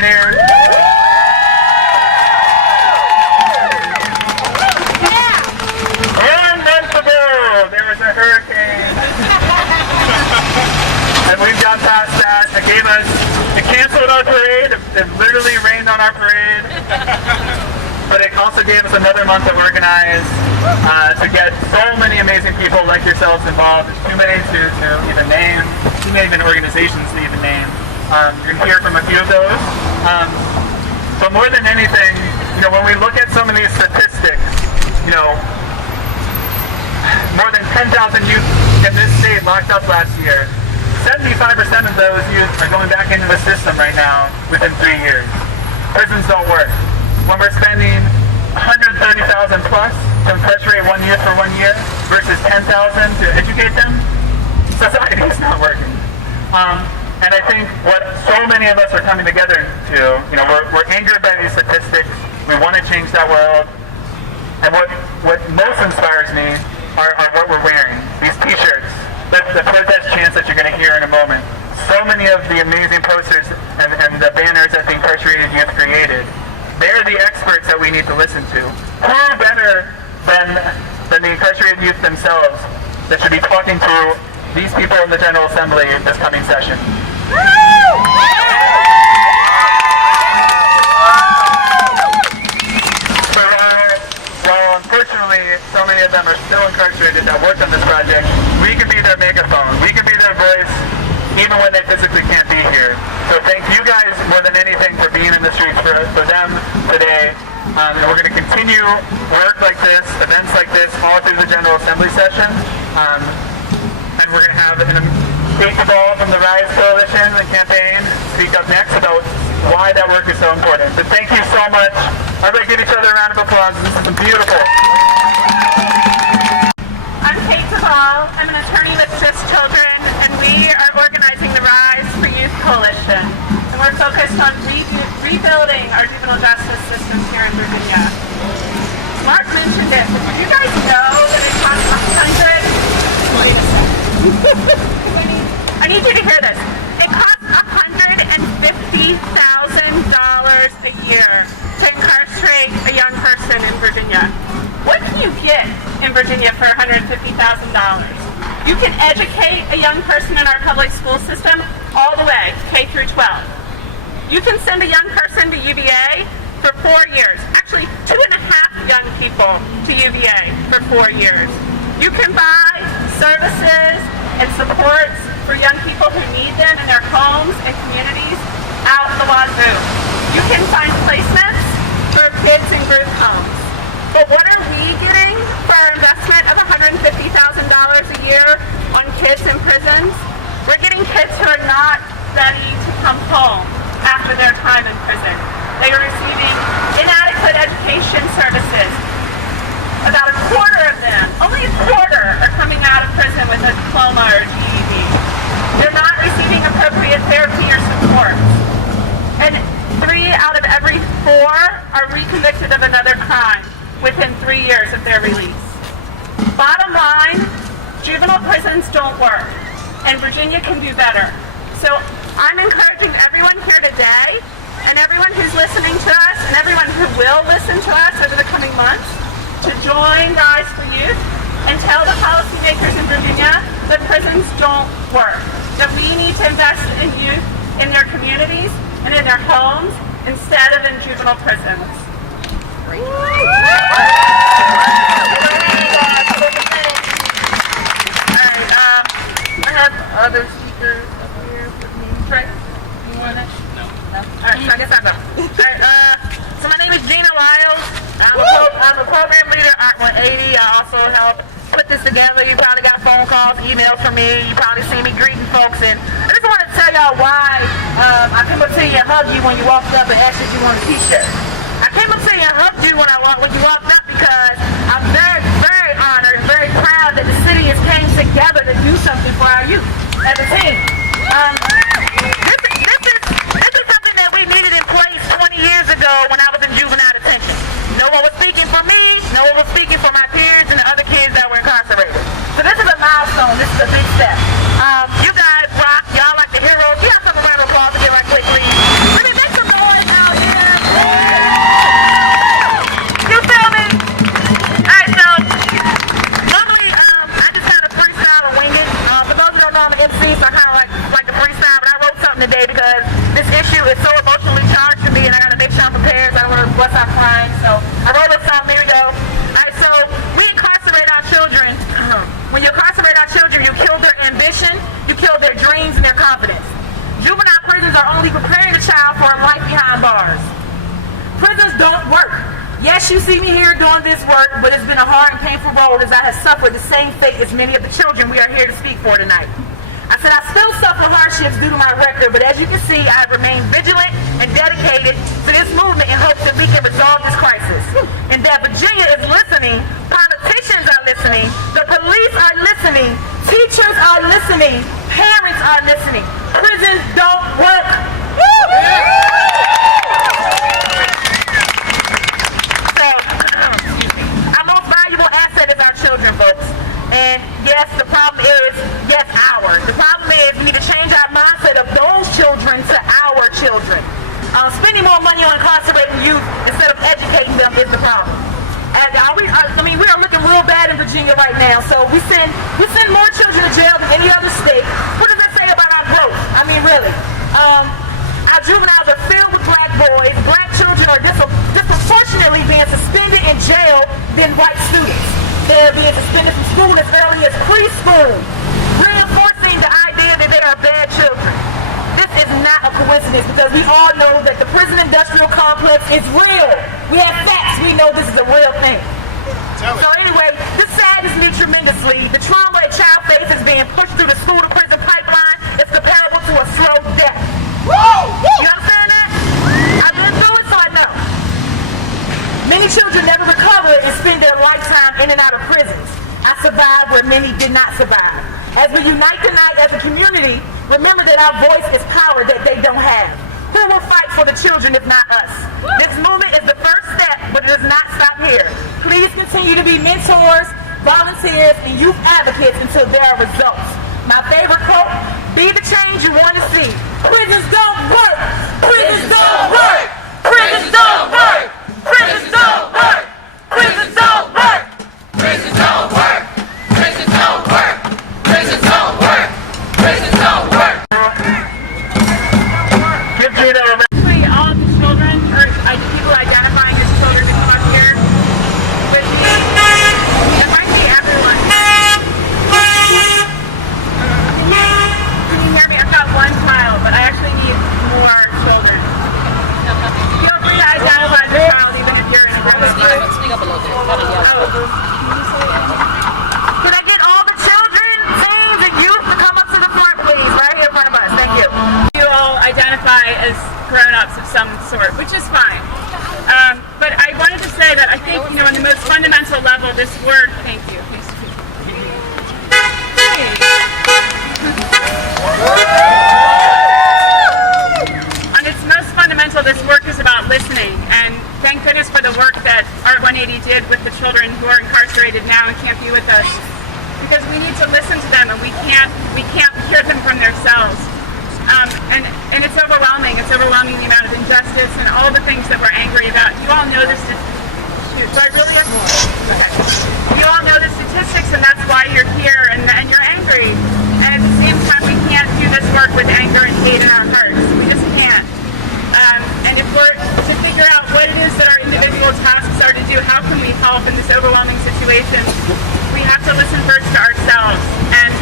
being here. Yeah. 1 month ago, there was a hurricane. And we've got past that. It canceled our parade. It literally rained on our parade. But it also gave us another month to organize, to get so many amazing people like yourselves involved. There's too many to even name, too many even organizations to even name. You're going to hear from a few of those. But more than anything, when we look at some of these statistics, more than 10,000 youth in this state locked up last year. 75% of those youth are going back into the system right now within 3 years. Prisons don't work. When we're spending $130,000 plus to incarcerate one youth for 1 year versus $10,000 to educate them, society is not working. And I think what so many of us are coming together to, we're angered by these statistics. We want to change that world. And what most inspires me are what we're wearing. These t-shirts, the protest chants that you're going to hear in a moment. So many of the amazing posters and the banners that the incarcerated youth created. They're the experts that we need to listen to. Who better than the incarcerated youth themselves that should be talking to these people in the General Assembly in this coming session? So while unfortunately so many of them are still incarcerated that worked on this project, we can be their megaphone. We can be their voice even when they physically can't be here. So thank you guys more than anything for being in the streets for them today. And we're going to continue work like this, events like this, all through the General Assembly session. And we're going to have Kate Ball from the Rise Coalition and campaign speak up next about why that work is so important. So thank you so much. Everybody give each other a round of applause. This is beautiful. I'm Kate Ball. I'm an attorney with Just Children, and we are organizing the Rise for Youth Coalition. And we're focused on rebuilding our juvenile justice systems here in Virginia. Mark mentioned it, but did you guys know that it costs I need you to hear this. It costs $150,000 a year to incarcerate a young person in Virginia. What can you get in Virginia for $150,000? You can educate a young person in our public school system all the way, K through 12. You can send a young person to UVA for 4 years. Actually, 2.5 young people to UVA for 4 years. You can buy services and supports for young people who need them in their homes and communities out the wazoo. You can find placements for kids in group homes. But what are we getting for our investment of $150,000 a year on kids in prisons? We're getting kids who are not ready to come home after their time in prison. They are receiving inadequate education services. About a quarter of them, only a quarter, are coming out of prison with a diploma or GED. They're not receiving appropriate therapy or support. And 3 out of every 4 are reconvicted of another crime within 3 years of their release. Bottom line, juvenile prisons don't work, and Virginia can do better. So I'm encouraging everyone here today, and everyone who's listening to us, and everyone who will listen to us over the coming months, to join Rise for Youth and tell the policymakers in Virginia that prisons don't work, that we need to invest in youth in their communities and in their homes instead of in juvenile prisons. I have other speakers up here with me. Trey, you want to? No. Alright, so I guess I know. So my name is Gina Lyles. I'm a program leader at 180. I also help put this together. You probably got phone calls, emails from me. You probably see me greeting folks. And I just want to tell y'all why I came up to you and hugged you when you walked up and asked if you want a t-shirt. I came up to you and hugged you when you walked up because I'm very, very honored and very proud that the city has came together to do something for our youth as a team. This is something that we needed in place 20 years ago when I was in juvenile detention. No one was speaking for me, no one was speaking for my peers and the other kids that were incarcerated. So this is a milestone, this is a big step. You guys rock, y'all like the heroes. You have some round of applause to get right quick, please. Let me make some noise This issue is so emotionally charged to me, and I gotta make sure I'm prepared. I don't want to bust out crying, so I wrote this song. Here we go. Alright, so we incarcerate our children. When you incarcerate our children, you kill their ambition, you kill their dreams and their confidence. Juvenile prisons are only preparing a child for a life behind bars. Prisons don't work. Yes, you see me here doing this work, but it's been a hard and painful road as I have suffered the same fate as many of the children we are here to speak for tonight. I said I still suffer hardships due to my record, but as you can see, I have remained vigilant and dedicated to this movement in hopes that we can resolve this crisis. And that Virginia is listening, politicians are listening, the police are listening, teachers are listening, parents are listening. Prisons don't work. So, our most valuable asset is our children, folks. And yes, the problem is, yes, ours. The problem is we need to change our mindset of those children to our children. Spending more money on incarcerating youth instead of educating them is the problem. And we are looking real bad in Virginia right now. So we send more children to jail than any other state. What does that say about our growth? I mean, really. Our juveniles are filled with black boys. Black children are disproportionately being suspended in jail than white students. They're being suspended from school as early as preschool, reinforcing the idea that they are bad children. This is not a coincidence because we all know that the prison industrial complex is real. We have facts. We know this is a real thing. So anyway, this saddens me tremendously. The trauma a child faces being pushed through the school to prison pipeline is comparable to a slow death. You understand that? I've been through it, so I know. Many children never recover and spend their lifetime in and out of prisons. I survived where many did not survive. As we unite tonight as a community, remember that our voice is power that they don't have. Who will fight for the children if not us? This movement is the first step, but it does not stop here. Please continue to be mentors, volunteers, and youth advocates until there are results. My favorite quote, be the change you want to see. Prisons don't work! Prisons don't work! Prisons don't work! Prisons don't work! Prisons don't work! Prisons don't work! Prisons don't work! Prisons don't work! Prisons don't work! Give Gina a Actually, all of the children, or people identifying as children to come up here with me. It might be everyone. Can you hear me? I've got one child, but I actually need more children. Feel free to identify as a child even if you're in a room. Speak up a little bit. Could I get all the children, teens, and youth to come up to the front, please? Right here in front of us. Thank you. You all identify as grown-ups of some sort, which is fine. But I wanted to say that I think, on the most fundamental level, this work, thank you. On its most fundamental, this work is about listening, and thank goodness for the work that Art 180 did with the children who are incarcerated now and can't be with us, because we need to listen to them, and we can't hear them from their cells. And it's overwhelming. It's overwhelming the amount of injustice and all the things that we're angry about. You all know this. You all know the statistics, and that's why you're here, and you're angry. And at the same time, we can't do this work with anger and hate in our hearts. We just can't. And if we're to figure out what it is that our individual tasks are to do, how can we help in this overwhelming situation? We have to listen first to ourselves. And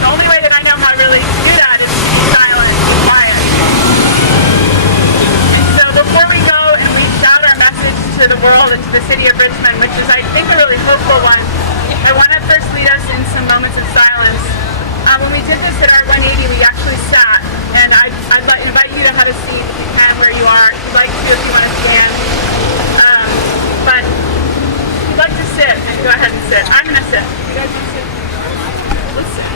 the only way that I know how to really do that is silent and quiet. And so before we go and we shout our message to the world and to the city of Richmond, which is, I think, a really hopeful one, I want to first lead us in some moments of silence. When we did this at our 180, we actually sat, and I'd invite you to have a seat if you can where you are. If you'd like to, if you want to stand. But if you'd like to sit, go ahead and sit. I'm going to sit. You guys want to sit? Let's sit.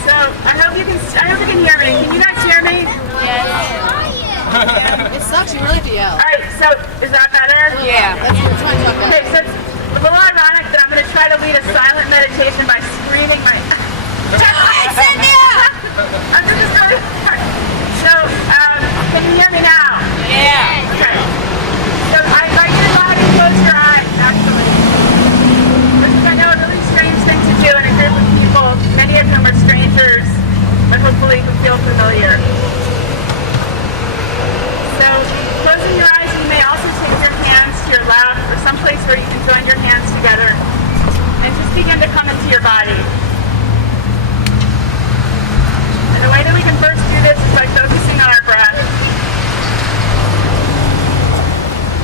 So I hope you can hear me. Can you guys hear me? It sucks, you really have to yell. Alright, so is that better? Yeah. That's fine, talk about Okay, it. so it's a little ironic that I'm going to try to lead a silent meditation by screaming my... Hi, Cynthia! I'm just going to... So, can you hear me now? Yeah. Okay. So I invite you to hopefully who feel familiar. So closing your eyes, you may also take your hands to your lap or someplace where you can join your hands together and just begin to come into your body. And the way that we can first do this is by focusing on our breath.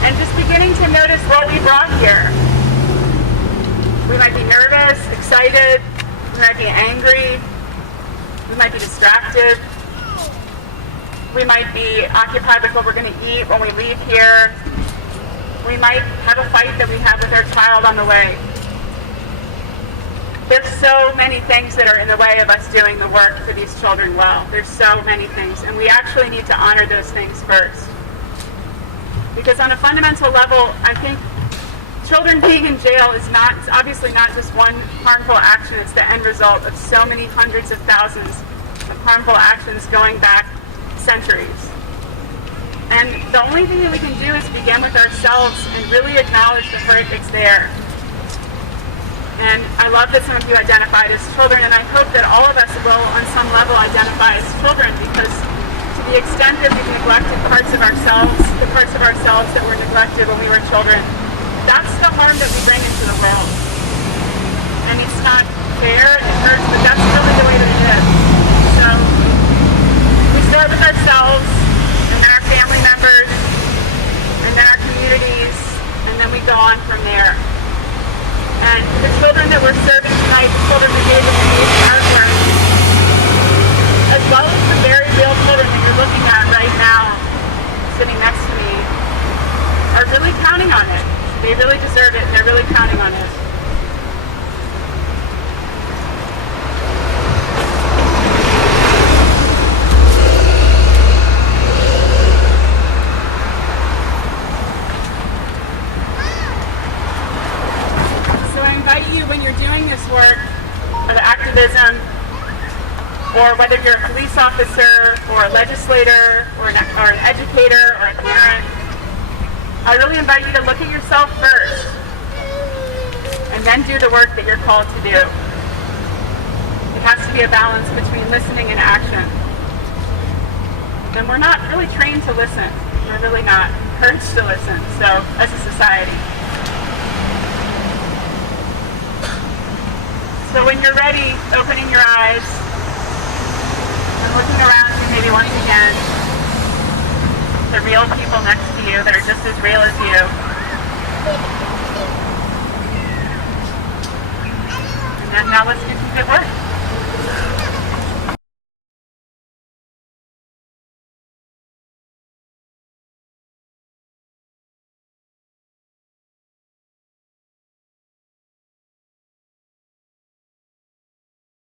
And just beginning to notice what we brought here. We might be nervous, excited, we might be angry, we might be distracted, we might be occupied with what we're going to eat when we leave here, we might have a fight that we have with our child on the way. There's so many things that are in the way of us doing the work for these children well. There's so many things, and we actually need to honor those things first. Because on a fundamental level, I think children being in jail is obviously not just one harmful action. It's the end result of so many hundreds of thousands of harmful actions going back centuries. And the only thing that we can do is begin with ourselves and really acknowledge the hurt that's there. And I love that some of you identified as children, and I hope that all of us will, on some level, identify as children, because to the extent that we've neglected parts of ourselves, the parts of ourselves that were neglected when we were children, that's the harm that we bring into the world. And it's not fair, it hurts, but that's really the way that it is. So we start with ourselves, and then our family members, and then our communities, and then we go on from there. And the children that we're serving tonight, the children that gave us amazing artwork, as well as the very real children that you're looking at right now, sitting next to me, are really counting on it. They really deserve it, and they're really counting on it. So I invite you, when you're doing this work of activism, or whether you're a police officer, or a legislator, or an educator, or a parent, I really invite you to look at yourself first, and then do the work that you're called to do. It has to be a balance between listening and action. And we're not really trained to listen. We're really not encouraged to listen, so, as a society. So when you're ready, opening your eyes, and looking around you maybe once again, the real people next to you that are just as real as you. And then now let's do some good work.